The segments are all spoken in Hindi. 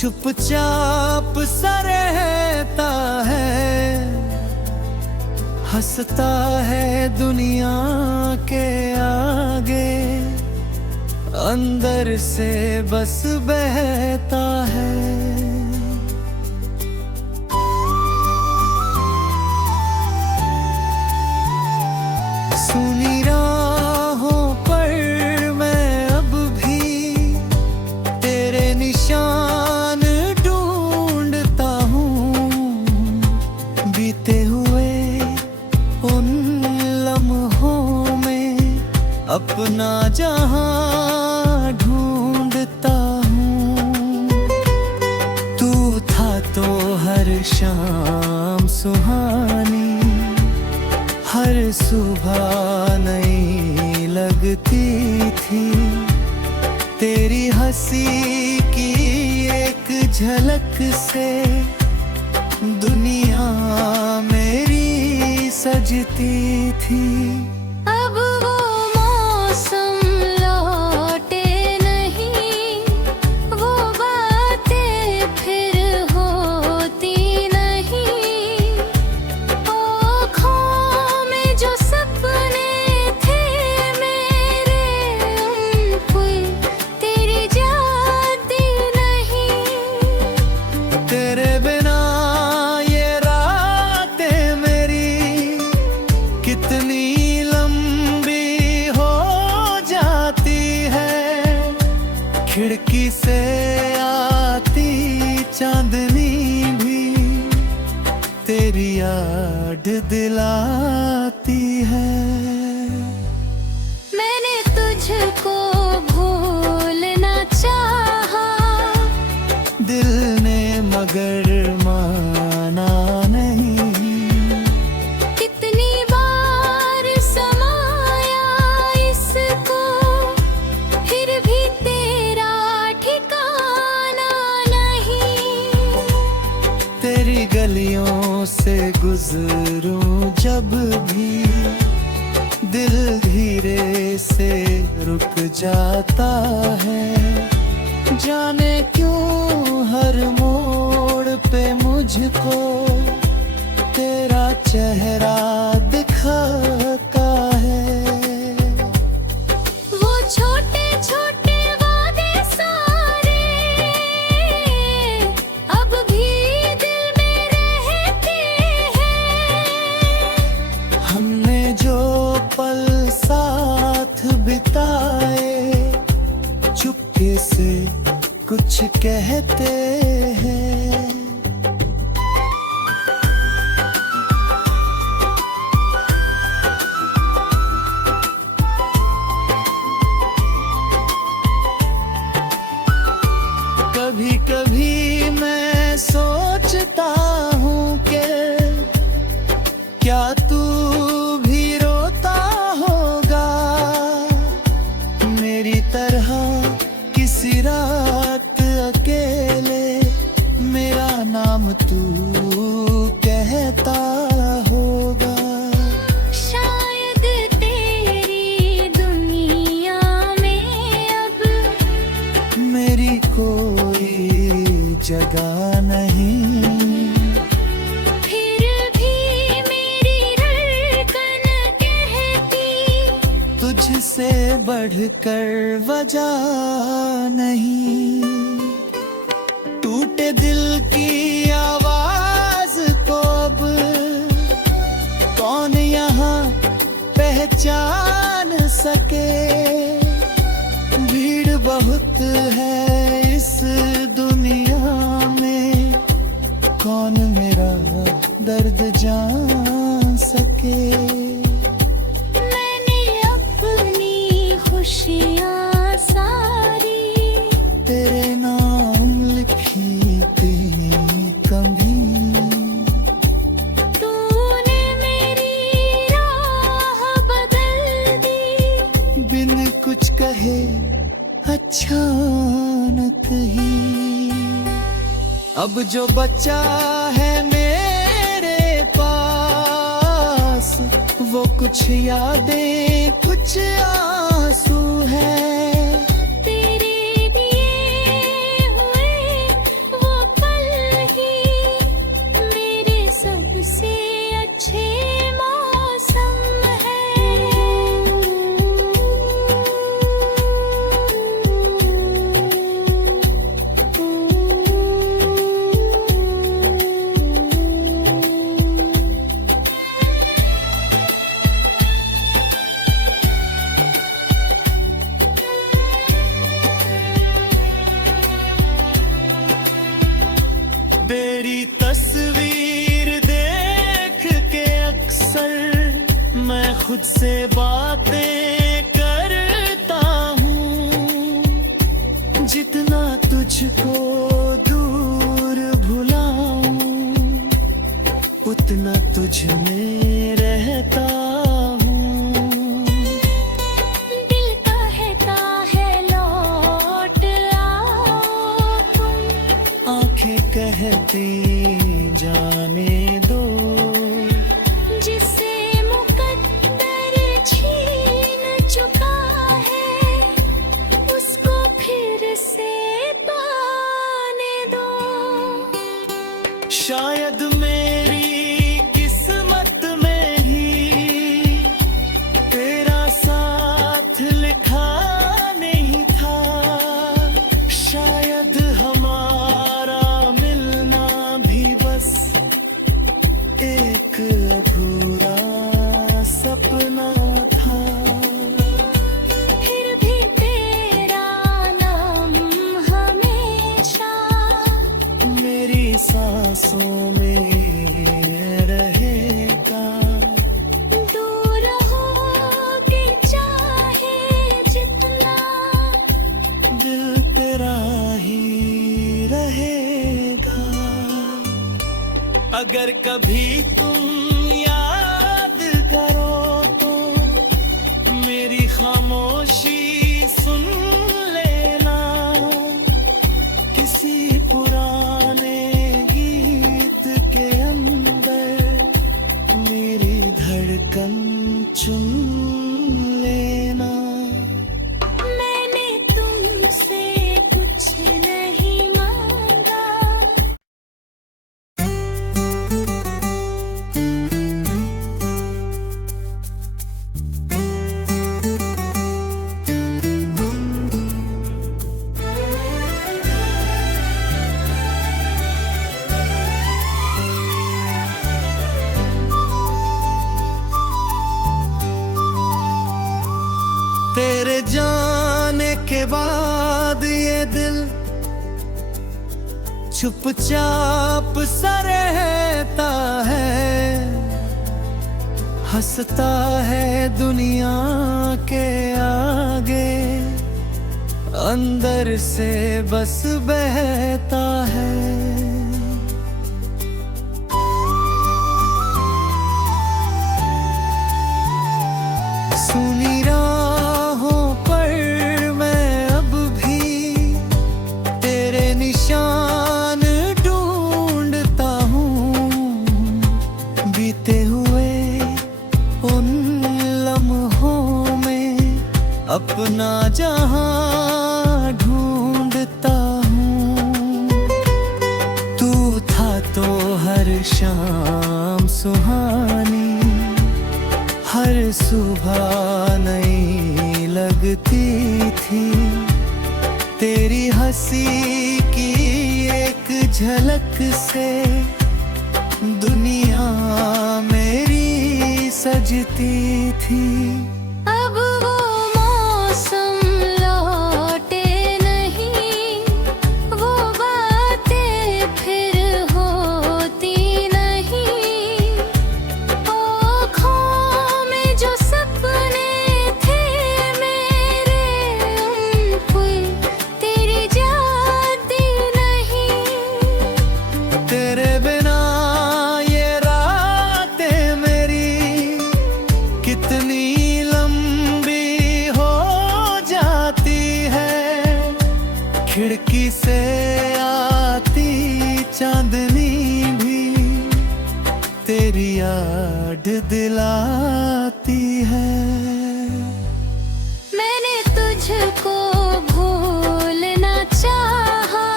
चुपचाप सा रहता है, हंसता है दुनिया के आगे, अंदर से बस बहता है। सुनी राहों पर मैं अब भी तेरे निशान ढूंढता हूँ, बीते हुए उन लम्हों में अपना जहां ढूंढता हूँ। तू था तो हर शाम सुहानी, हर सुबह नई लगती थी, तेरी हंसी की एक झलक से दुनिया मेरी सजती थी। अब वो मौसम लौटे नहीं, वो बातें फिर होती नहीं, आँखों में जो सपने थे मेरे, उनको तेरी याद नहीं। तेरे बिना ये रातें मेरी कितनी लंबी हो जाती है, खिड़की से आती चांदनी भी तेरी याद दिलाती है। मैंने तुझको भूलना चाहा, दिल ने मगर माना नहीं, कितनी बार समाया इसको, फिर भी तेरा ठिकाना नहीं। तेरी गलियों से गुजरूं जब भी, दिल धीरे से रुक जाता है। जाने क्यों हर मोड़ पे मुझको तेरा चेहरा दिखता है। वो छोटे छोटे वादे सारे अब भी दिल में रहते हैं। हमने जो पल साथ बिताए, चुपके से कुछ कहते हैं। कभी कभी मैं सोचता हूँ कि क्या तू भी रोता होगा मेरी तरह, किसी रात अकेले मेरा नाम तू कहता होगा। शायद तेरी दुनिया में अब मेरी कोई जगह नहीं, फिर भी मेरी धड़कन कहती, तुझसे बढ़कर वजह नहीं। टूटे दिल की आवाज को अब कौन यहाँ पहचान सके, भीड़ बहुत है इस दुनिया में, कौन मेरा दर्द जान सके। मैंने अपनी खुशियाँ सारी तेरे नाम लिखी थी कभी, तूने मेरी राह बदल दी, बिन कुछ कहे अचानक ही। अब जो बचा है मेरे पास, वो कुछ यादें कुछ आंसू है। तेरे दिए हुए तेरी तस्वीर देख के अक्सर मैं खुद से बातें करता हूँ। जितना तुझको दूर भुलाऊं उतना तुझ में रहता हूँ। दिल कहता है लौट आओ तुम, आंखें कहती जाने दो। जिसे मुकद्दर छीन चुका है उसको फिर से पाने दो। शायद मेरी किस्मत में ही तेरा साथ लिखा नहीं था। शायद हमारा मिलना भी बस एक अधूरा सपना था। फिर भी तेरा नाम हमेशा मेरी सांसों में रहेगा। दूर होके चाहे जितना, दिल तेरा ही रहेगा। अगर कभी तुम याद करो तो मेरी खामोशी सुन लेना। किसी पुराने गीत के अंदर मेरी धड़कन चुन लेना। मैंने तुमसे कुछ नहीं मांगा। तेरे जाने के बाद ये दिल चुपचाप सा रहता है। हंसता है दुनिया के आगे, अंदर से बस बहता है। सुनी राहों पर मैं अब भी तेरे निशान ढूंढता हूँ। बीते हुए उन लम्हों में अपना जहां ढूंढता हूँ। तू था तो हर शाम सुहानी, हर सुबह नई लगती थी। तेरी हंसी की एक झलक से दुनिया मेरी सजती थी। अब वो मौसम लौटे नहीं, वो बातें फिर होती नहीं। आँखों में जो सपने थे मेरे, उनको तेरी याद नहीं। तेरे बिना ये रातें मेरी कितनी लंबी हो जाती है। खिड़की से आती चांदनी भी तेरी याद दिलाती है। मैंने तुझको भूलना चाहा,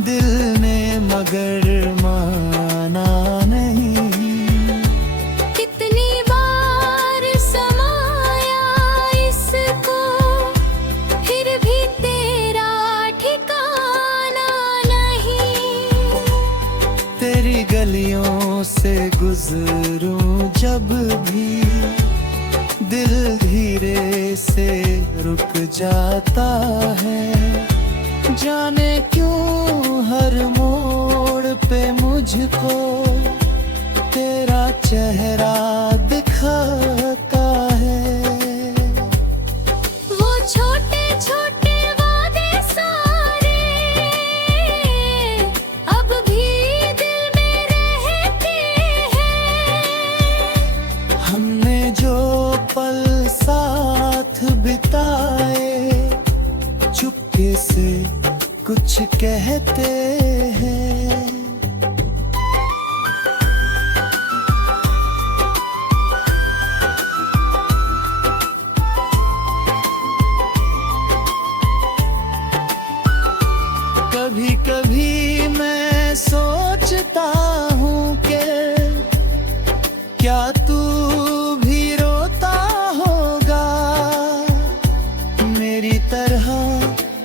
दिल ने मगर माना नहीं। कितनी बार समाया इसको, फिर भी तेरा ठिकाना नहीं। तेरी गलियों से गुजरूं जब भी, दिल धीरे से रुक जाता है। जाने क्यों हर मोड़ मुझको तेरा चेहरा दिखाता है। वो छोटे छोटे वादे सारे अब भी दिल में रहते हैं। हमने जो पल साथ बिताए चुपके से कुछ कहते हैं। कभी कभी मैं सोचता हूँ कि क्या तू भी रोता होगा मेरी तरह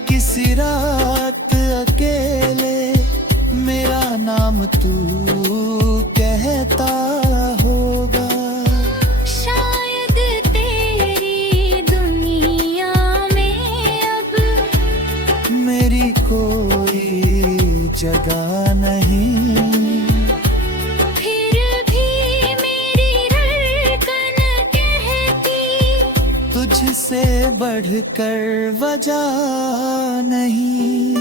किसी रात अकेले मेरा नाम तू कहता होगा। शायद तेरी दुनिया में अब मेरी कोई जगह नहीं, फिर भी मेरी धड़कन कहती तुझसे बढ़कर वजह नहीं।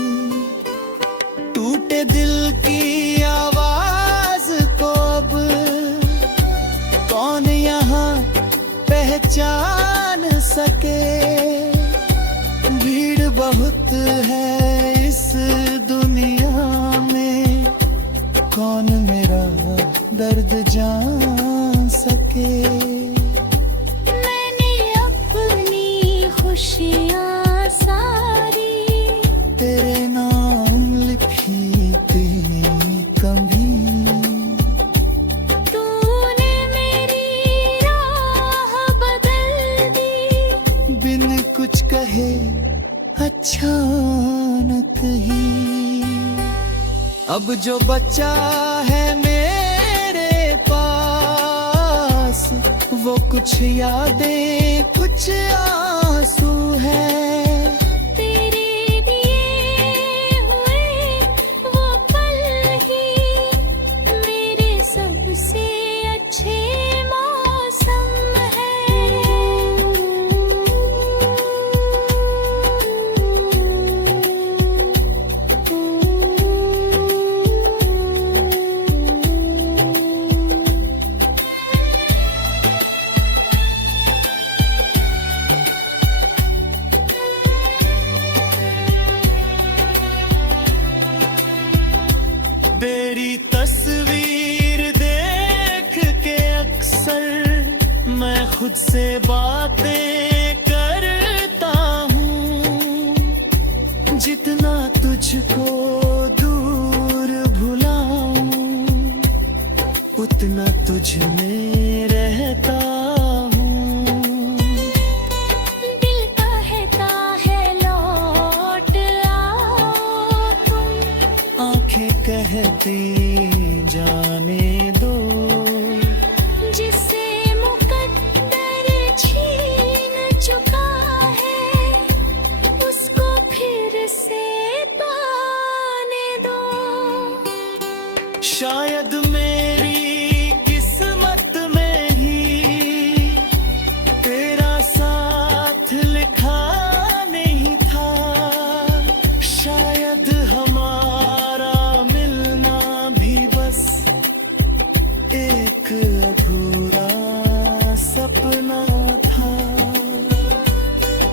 टूटे दिल की आवाज को अब कौन यहाँ पहचान सके। भीड़ बहुत है इस दुनिया में, कौन मेरा दर्द जान सके। मैंने अपनी खुशियाँ सारी तेरे नाम लिखी थी कभी, तूने मेरी राह बदल दी बिन कुछ कहे अचानक ही। अब जो बचा है मेरे पास वो कुछ यादें कुछ आंसू है। तेरे दिए हुए वो पल ही मेरे सबसे अच्छे मौसम तेरी तस्वीर देख के अक्सर मैं खुद से बातें करता हूँ। जितना तुझको दूर भुलाऊं उतना तुझ में रहता हूँ। दिल कहता है लौट आओ तुम, आंखें कहती जाने दो, जिसे मुकद्दर छीन चुका है उसको फिर से पाने दो। शायद मेरी किस्मत में ही तेरा साथ लिखा नहीं था। शायद हमारा मिलना भी बस एक अधूरा सपना था।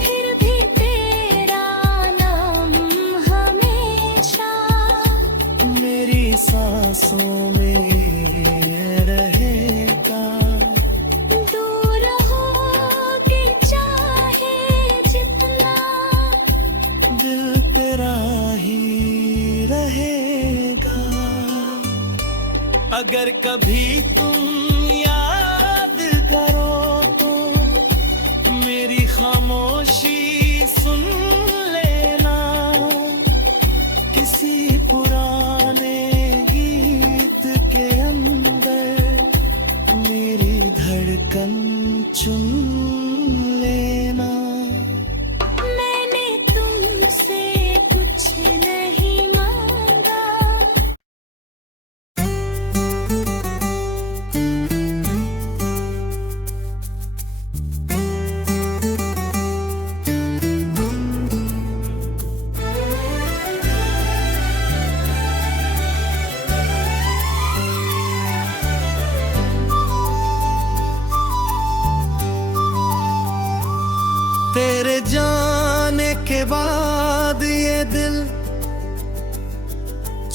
फिर भी तेरा नाम हमेशा मेरी सांसों में रहेगा। दूर होके चाहे जितना दिल तेरा ही रहेगा। अगर कभी तुम याद करो तो मेरी खामोशी सुन लेना। किसी पुराने गीत के अंदर मेरी धड़कन चुन लेना। मैंने तुमसे कुछ नहीं मांगा।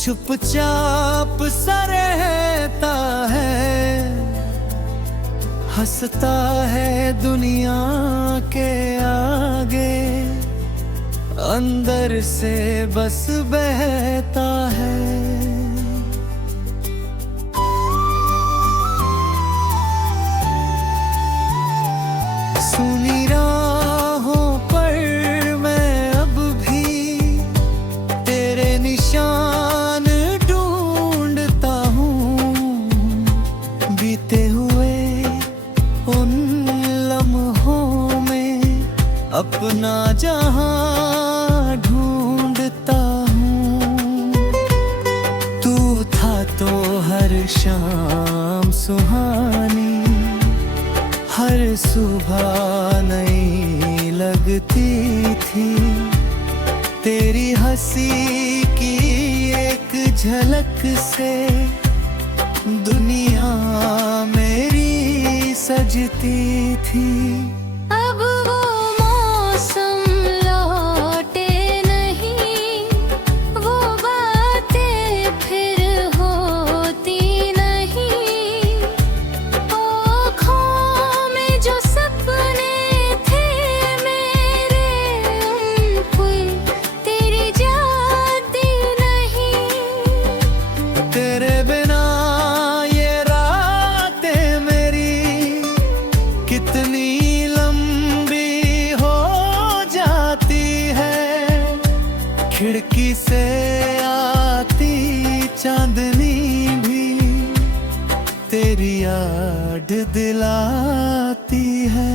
चुपचाप सा रहता है, हंसता है दुनिया के आगे, अंदर से बस बहता है। सुनी राहों पर मैं अब भी तेरे निशान ढूंढता हूँ, बीते हुए उन लम्हों में अपना जहां ढूंढता हूँ। तू था तो हर शाम सुहानी, हर सुबह नई लगती थी, तेरी हंसी की एक झलक से दुनिया मेरी सजती थी। अब वो मौसम लौटे नहीं, वो बातें फिर होती नहीं, आँखों में जो सपने थे मेरे, उनको तेरी याद नहीं। तेरे बिना ये रातें मेरी कितनी लंबी हो जाती है, खिड़की से आती चांदनी भी तेरी याद दिलाती है।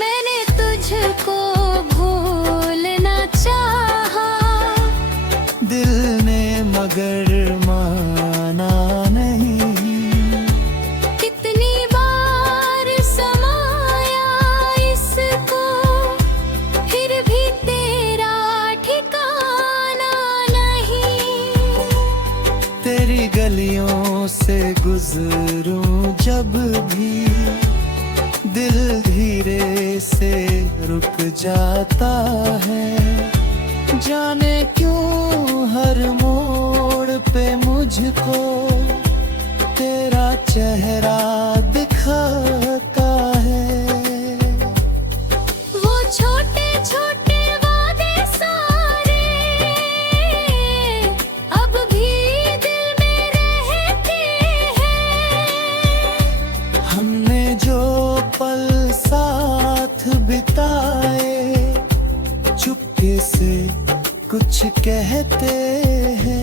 मैंने तुझको भूलना चाहा, दिल ने मगर माना नहीं, कितनी बार समाया इसको, फिर भी तेरा ठिकाना नहीं। तेरी गलियों से गुजरूं जब भी, दिल धीरे से रुक जाता है, जाने क्यों हर मोड़ पे मुझको तेरा चेहरा दिखता है। वो छोटे छोटे वादे सारे अब भी दिल में रहते हैं, हमने जो पल साथ बिताए चुपके से कुछ कहते हैं।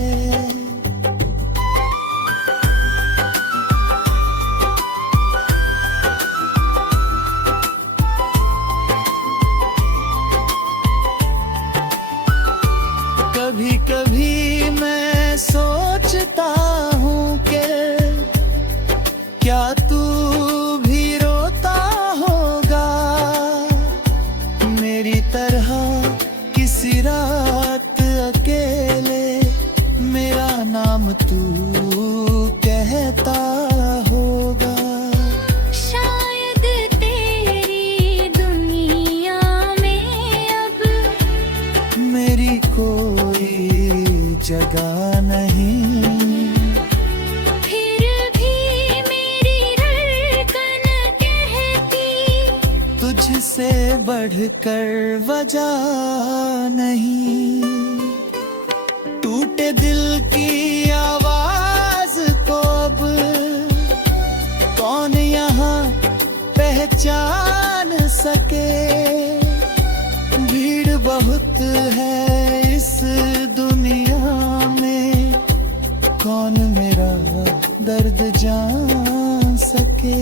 कभी कभी मैं सोचता हूँ कि क्या तू भी रोता होगा मेरी तरह, किसी रात अकेले मेरा नाम तू कहता होगा। शायद तेरी दुनिया में अब मेरी कोई जगह नहीं, फिर भी मेरी धड़कन कहती, तुझसे बढ़कर वजह नहीं। टूटे दिल की आवाज को अब कौन यहाँ पहचान सके, भीड़ बहुत है इस दुनिया में, कौन मेरा दर्द जान सके।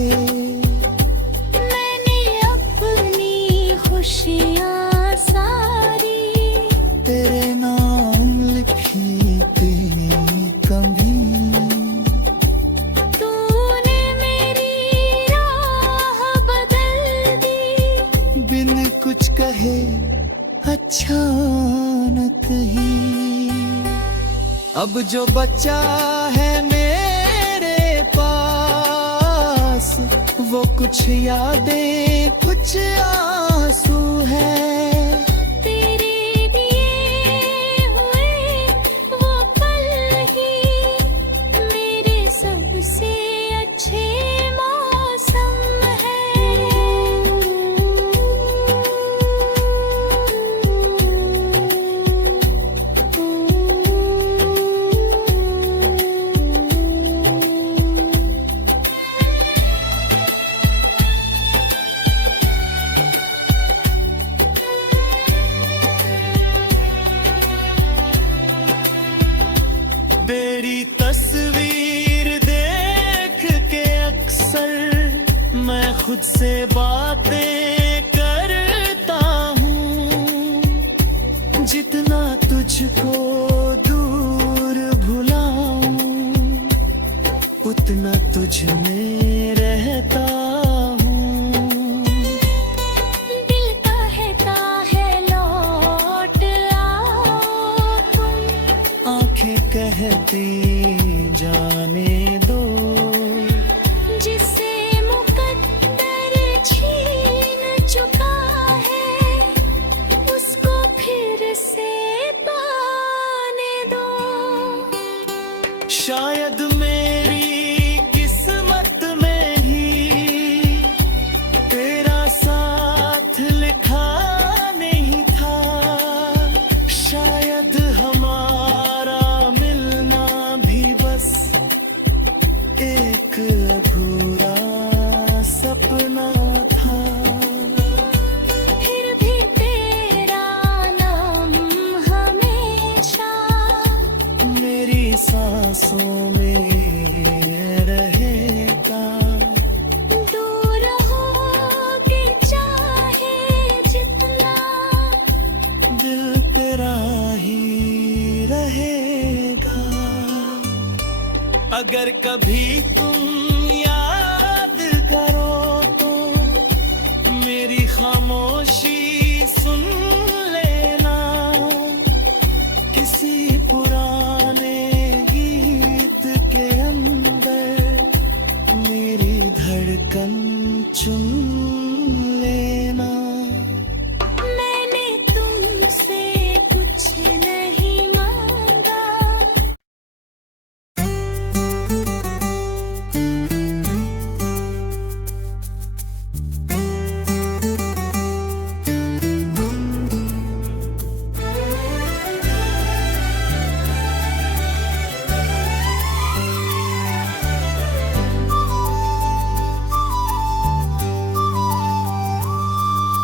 मैंने अपनी खुशियाँ सारी तेरे नाम लिखी थी कभी, तूने मेरी राह बदल दी, बिन कुछ कहे अचानक ही। अब जो बचा है मेरे पास, वो कुछ यादें कुछ आंसू है। तेरे दिए हुए तेरी तस्वीर देख के अक्सर मैं खुद से बातें करता हूँ। जितना तुझको दूर भुलाऊं उतना तुझ में रहता हूँ। दिल कहता है लौट आओ तुम, आंखें कहती जाने दो। जिसे मुकद्दर छीन चुका है उसको फिर से पाने दो। शायद मेरी किस्मत में ही तेरा साथ लिखा नहीं था। शायद हमारा मिलना भी बस एक अधूरा सपना था। फिर भी तेरा नाम हमेशा मेरी सांसों में रहेगा। दूर होके चाहे जितना, दिल तेरा ही रहेगा। अगर कभी तुम याद करो तो मेरी खामोशी सुन लेना। किसी पुराने गीत के अंदर मेरी धड़कन चुन लेना। मैंने तुमसे कुछ नहीं मांगा।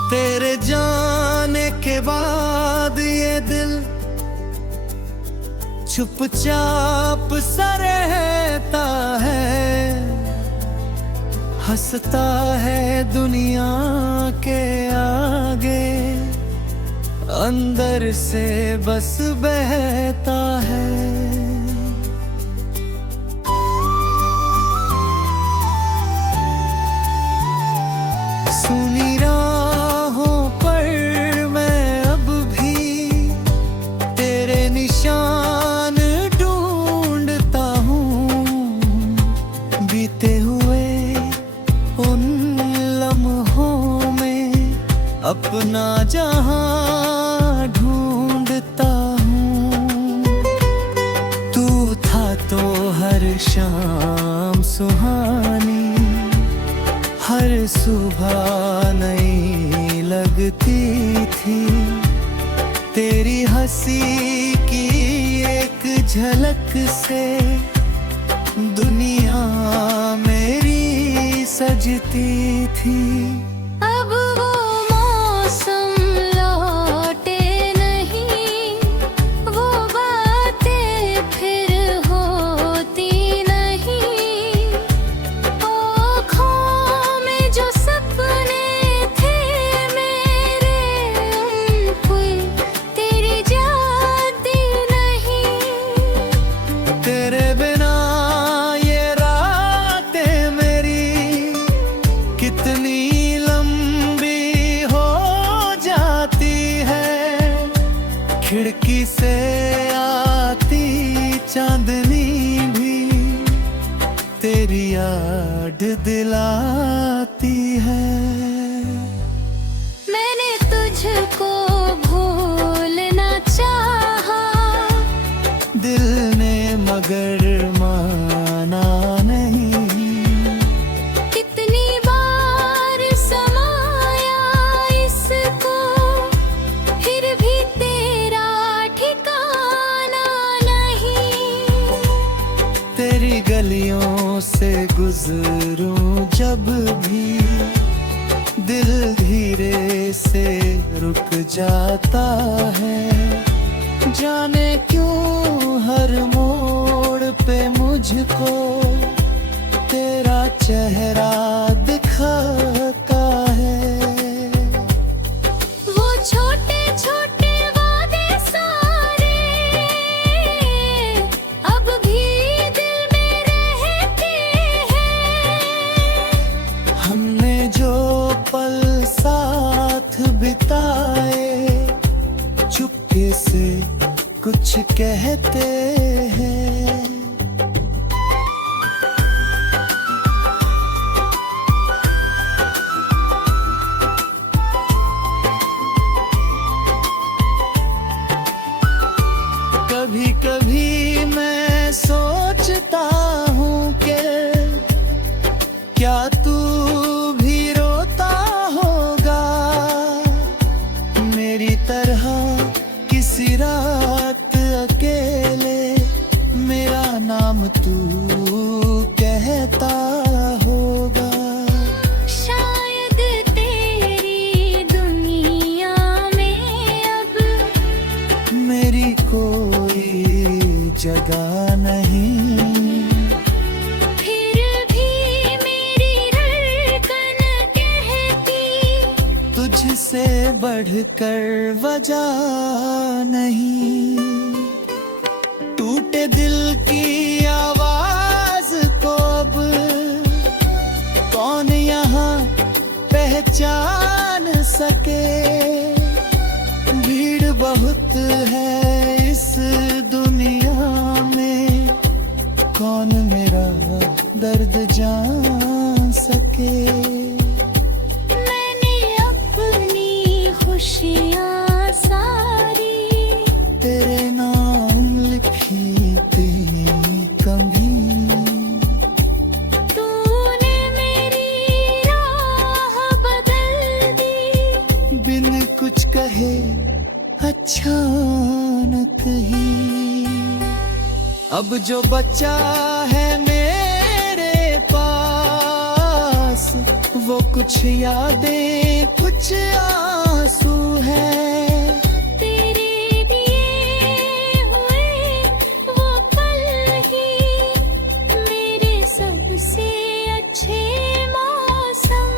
तेरे जाने के बाद ये दिल चुपचाप सा रहता है। हंसता है दुनिया के आगे, अंदर से बस बहता है। सुनी राहों पर मैं अब भी तेरे निशान ढूंढता हूँ। बीते हुए उन लम्हों में अपना जहां ढूंढता हूँ। तू था तो हर शाम सुहानी, हर सुबह नई लगती थी। तेरी हंसी की एक झलक से दुनिया मेरी सजती थी। अब वो मौसम लौटे नहीं, वो बातें फिर होती नहीं। आँखों में जो सपने थे मेरे, उनको तेरी याद नहीं। तेरे बिना ये रातें मेरी कितनी लंबी हो जाती है। खिड़की से आती चांदनी भी तेरी याद दिलाती है। मैंने तुझको भूलना चाहा, दिल ने मगर माना नहीं। कितनी बार समाया इसको, फिर भी तेरा ठिकाना नहीं। तेरी गलियों से गुजरूं जब भी, दिल धीरे से रुक जाता है। जाने क्यों हर मोड़ मुझको तेरा चेहरा दिखाता है। वो छोटे छोटे वादे सारे अब भी दिल में रहते हैं। हमने जो पल साथ बिताए चुपके से कुछ कहते हैं। कभी कभी मैं सोचता हूँ कि क्या तू भी रोता होगा मेरी तरह किसी रात अकेले मेरा नाम तू कहता होगा। शायद तेरी दुनिया में अब मेरी कोई जगह नहीं, फिर भी मेरी धड़कन कहती तुझसे बढ़कर वजह नहीं। टूटे दिल की आवाज को अब कौन यहाँ पहचान सके। भीड़ बहुत है इस दुनिया में कौन मेरा दर्द जान सके। मैंने अपनी खुशियाँ सारी तेरे नाम लिखी थी कभी, तूने मेरी राह बदल दी बिन कुछ कहे अचानक ही। अब जो बचा है मेरे पास वो कुछ यादें कुछ आंसू है। तेरे दिए हुए वो पल ही मेरे सबसे अच्छे मौसम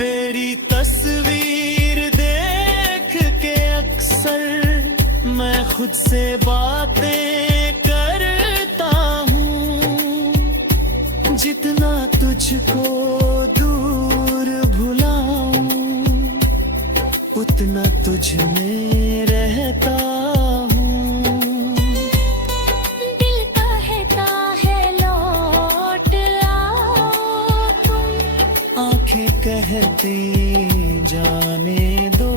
तेरी तस्वीर देख के अक्सर मैं खुद से बातें करता हूँ। जितना तुझको दूर भुलाऊं उतना तुझ में रहता हूँ। दिल कहता है लौट आओ तुम, आंखें कहती जाने दो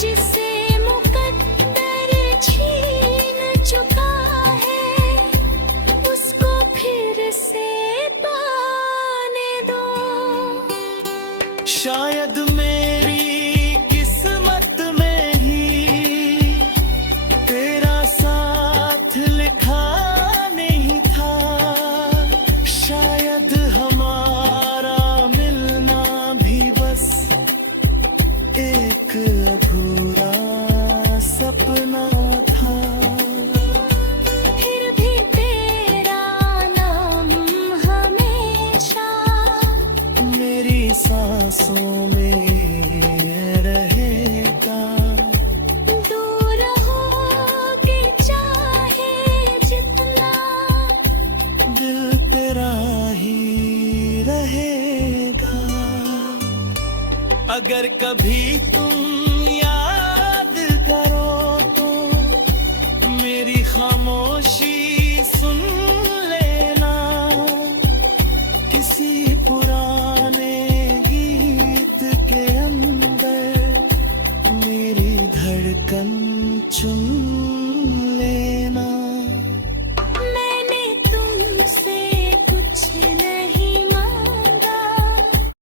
जिसे मुकद्दर छीन चुका है उसको फिर से पाने दो। शायद मेरी किस्मत में ही तेरा साथ लिखा नहीं था। शायद हमारा मिलना भी बस एक अधूरा सपना था। फिर भी तेरा नाम हमेशा मेरी सांसों में रहेगा। दूर होके चाहे जितना दिल तेरा ही रहेगा। अगर कभी तुम